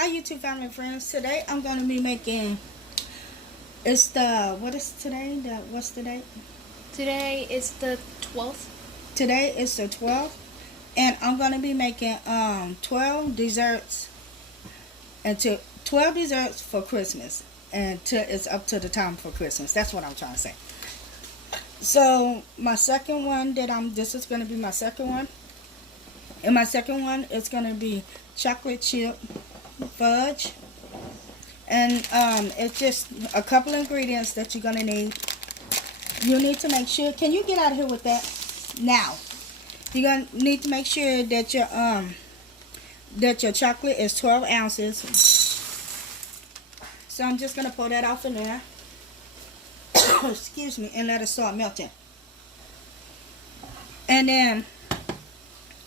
Hi YouTube family and friends. Today I'm going to be making, what is today? What's the date? Today is the 12th. Today is the 12th. And I'm going to be making 12 desserts and 12 desserts for Christmas. Until it's up to the time for Christmas. That's what I'm trying to say. So my second one this is going to be my second one. And my second one is going to be chocolate chip fudge. And it's just a couple ingredients that you're going to need. You need to make sure, can you get out of here with that? Now, you're going to need to make sure that your chocolate is 12 ounces. So I'm just going to pour that off in there. Excuse me, and let it start melting. And then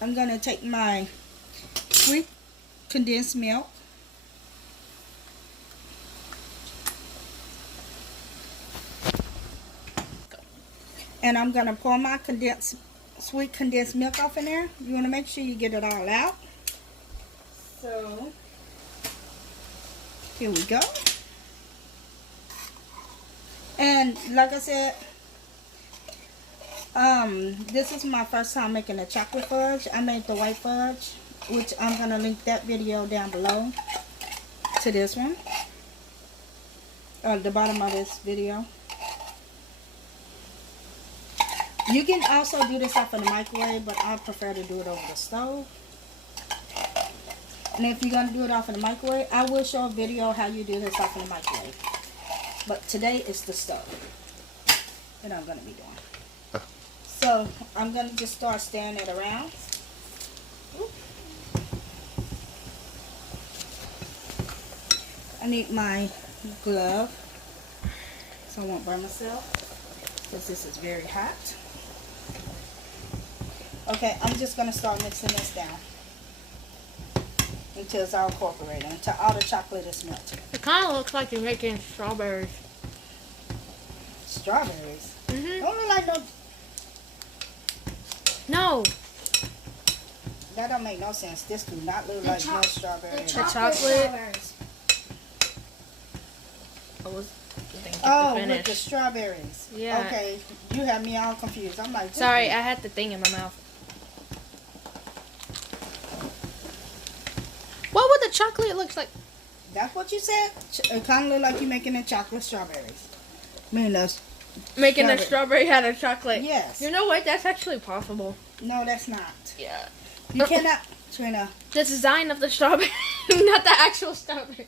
I'm going to take my sweet condensed milk. And I'm going to pour my sweet condensed milk off in there. You want to make sure you get it all out. So, here we go. And like I said, this is my first time making a chocolate fudge. I made the white fudge, which I'm going to link that video down below to this one. Or the bottom of this video. You can also do this off in the microwave, but I prefer to do it over the stove. And if you're going to do it off in the microwave, I will show a video how you do this off in the microwave. But today is the stove that I'm going to be doing. So I'm going to just start stirring it around. I need my glove so I won't burn myself, because this is very hot. Okay, I'm just going to start mixing this down until it's all incorporated, until all the chocolate is melted. It kind of looks like you're making strawberries. Strawberries? Mm-hmm. Don't look like no... No. That don't make no sense. This do not look like no strawberries. The chocolate. With the strawberries. Yeah. Okay, you have me all confused. I'm like... Sorry, I had the thing in my mouth. What would the chocolate look like? That's what you said? It kind of look like you're making the chocolate strawberries. I mean, making a strawberry out of chocolate. Yes. You know what? That's actually possible. No, that's not. Yeah. You cannot, Trina. The design of the strawberry, not the actual strawberry.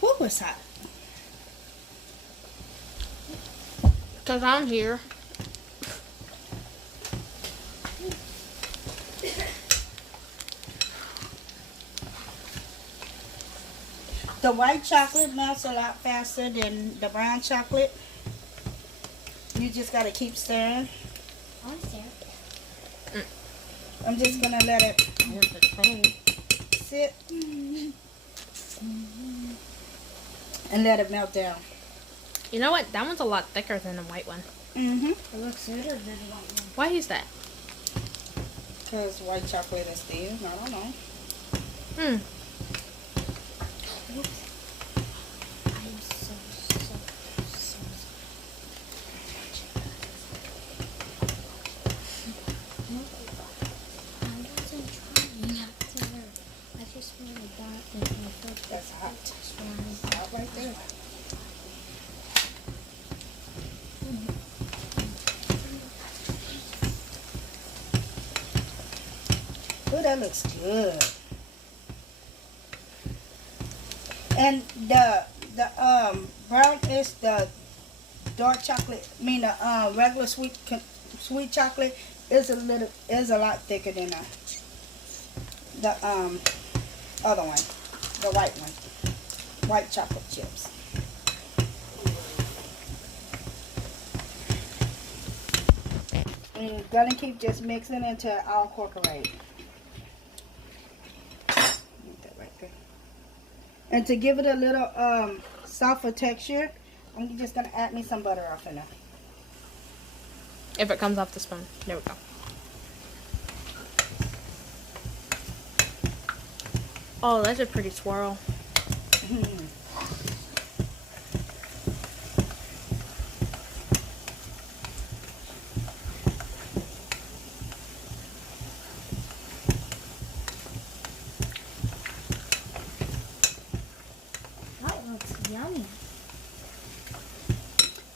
What was that? Because I'm here. The white chocolate melts a lot faster than the brown chocolate. You just got to keep stirring. I want to stare. I'm just going to let it sit and let it melt down. You know what? That one's a lot thicker than the white one. Mm-hmm. It looks sweeter than the white one. Why is that? Because white chocolate is thin. I don't know. Hmm. I am so I wasn't trying not to learn. I just wanted that and I felt That's hot. that's Hot right there. Oh, that looks good. And the brown is the dark chocolate. I mean the regular sweet chocolate is a lot thicker than the other one, the white one, white chocolate chips. And you're gonna keep just mixing until it all incorporate. Get that And to give it a little softer texture, I'm just gonna add me some butter off in there. If it comes off the spoon. There we go. Oh, that's a pretty swirl. That looks yummy.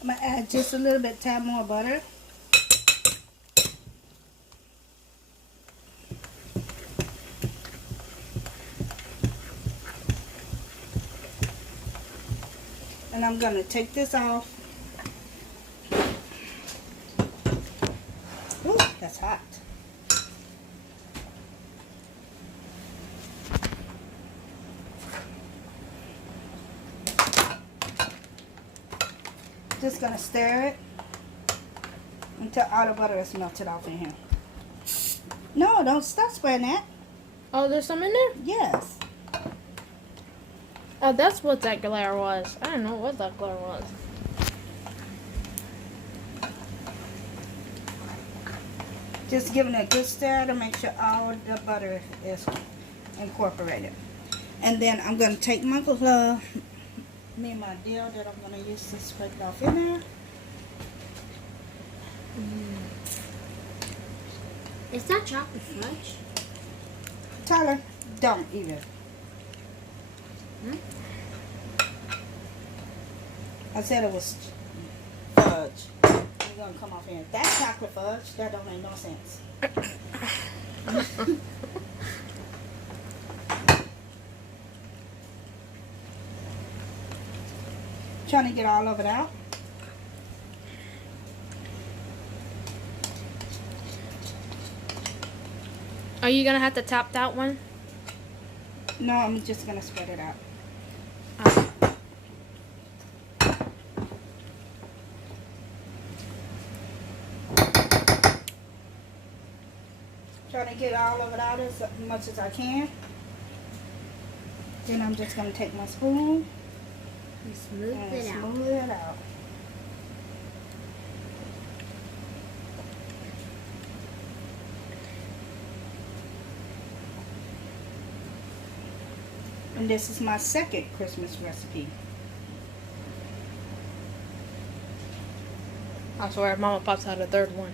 I'm gonna add just a little bit, tad more butter. And I'm gonna take this off. Ooh, that's hot. Just gonna stir it until all the butter is melted off in here. No, don't stop spreading that. Oh, there's some in there? Yes. Oh, that's what that glare was. I don't know what that glare was. Just giving it a good stir to make sure all the butter is incorporated. And then I'm going to take my glove, me and my deal that I'm going to use to scrape it off in there. Is that chocolate fudge? Tyler, don't even. I said it was fudge. It's going to come off in. That's chocolate fudge. That don't make no sense. Trying to get all of it out. Are you gonna have to tap that one? No, I'm just going to spread it out. Trying to get all of it out as much as I can. Then I'm just going to take my spoon And smooth and it out. smooth it out. And this is my second Christmas recipe. I swear, Mama pops out a third one.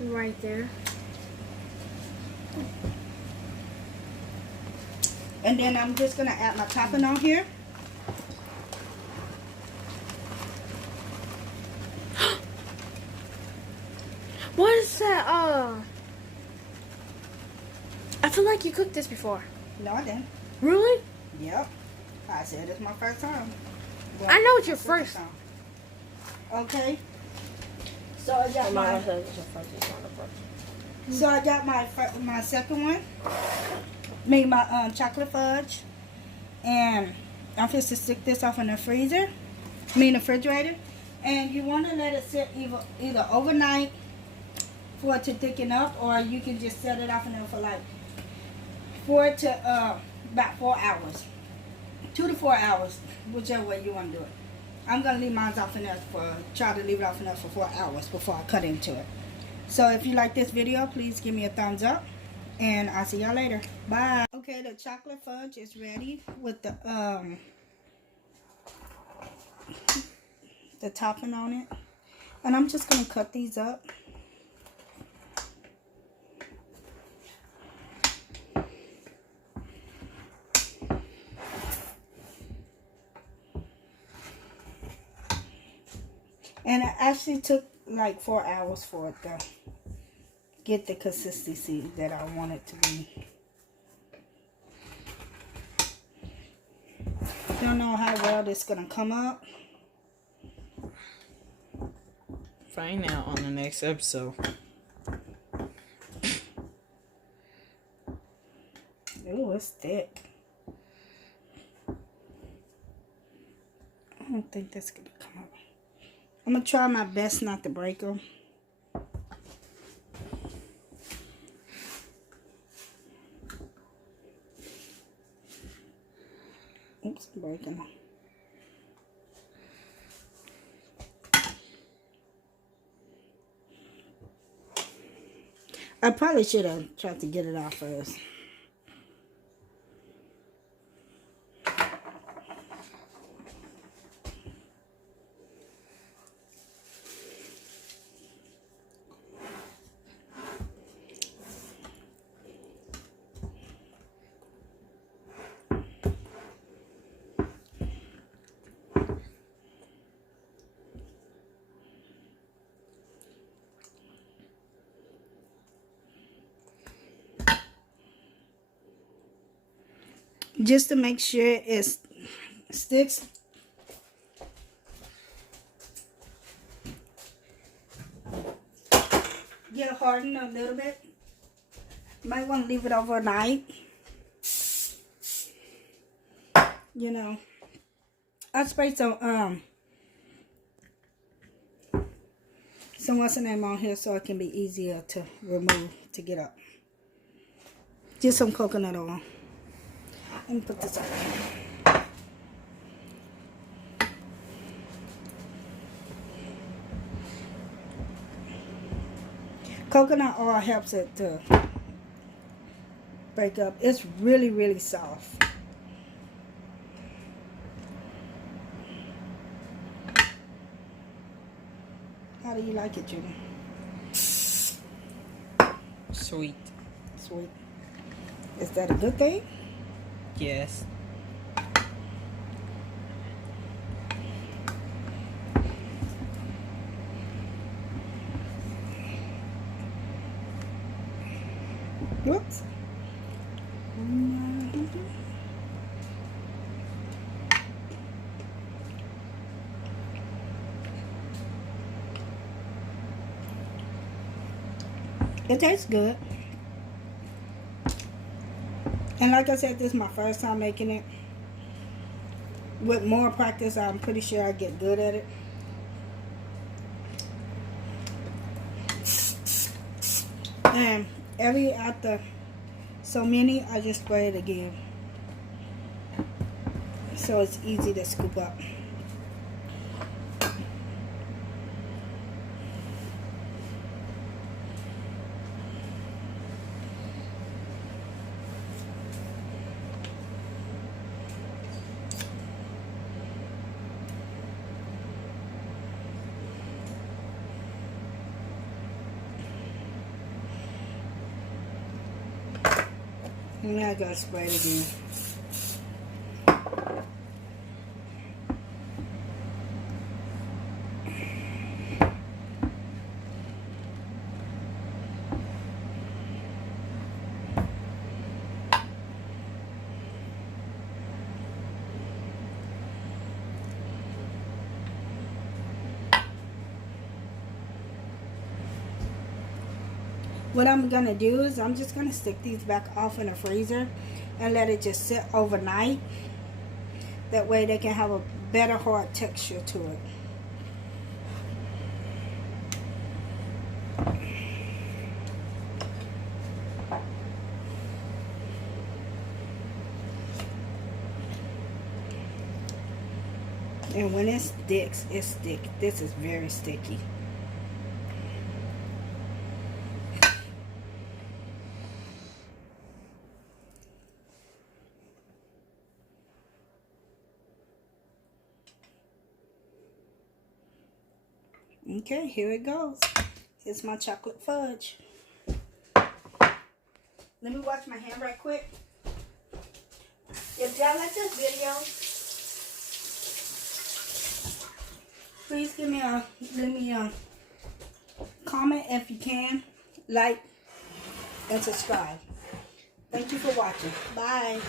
Right there. And then I'm just going to add my topping on here. What is that? I feel like you cooked this before. No, I didn't. Really? Yep. I said it's my first time. Well, I know it's your my second first. time. Okay. So I got my... So I got my second one. Made my chocolate fudge. And I'm supposed to stick this off in the freezer. The refrigerator. And you want to let it sit either overnight for it to thicken up, or you can just set it off in there for like about 4 hours. 2 to 4 hours, whichever way you want to do it. I'm going to leave mine off in there try to leave it off in there for 4 hours before I cut into it. So if you like this video, please give me a thumbs up. And I'll see y'all later. Bye. Okay, the chocolate fudge is ready with the topping on it. And I'm just going to cut these up. And it actually took like 4 hours for it to get the consistency that I want it to be. Don't know how well this is going to come up. Find out on the next episode. Ooh, it's thick. I don't think that's going to come up. I'm going to try my best not to break them. Oops, I'm breaking. I probably should have tried to get it off first. Just to make sure it sticks. Get it hardened a little bit. Might want to leave it overnight. You know, I sprayed some what's the name on here so it can be easier to remove, to get up. Just some coconut oil. Let me put this on. Coconut oil helps it to break up. It's really, really soft. How do you like it, Judy? Sweet. Sweet. Is that a good thing? Yes. Whoops. It tastes good. And like I said, this is my first time making it. With more practice, I'm pretty sure I get good at it. And after so many, I just spray it again. So it's easy to scoop up. And now I gotta spray it again. What I'm gonna do is I'm just gonna stick these back off in the freezer and let it just sit overnight. That way they can have a better hard texture to it. And when it sticks, it's sticky. This is very sticky. Okay, here it goes. Here's my chocolate fudge. Let me wash my hand right quick. If y'all like this video, please leave me a comment if you can, like, and subscribe. Thank you for watching. Bye.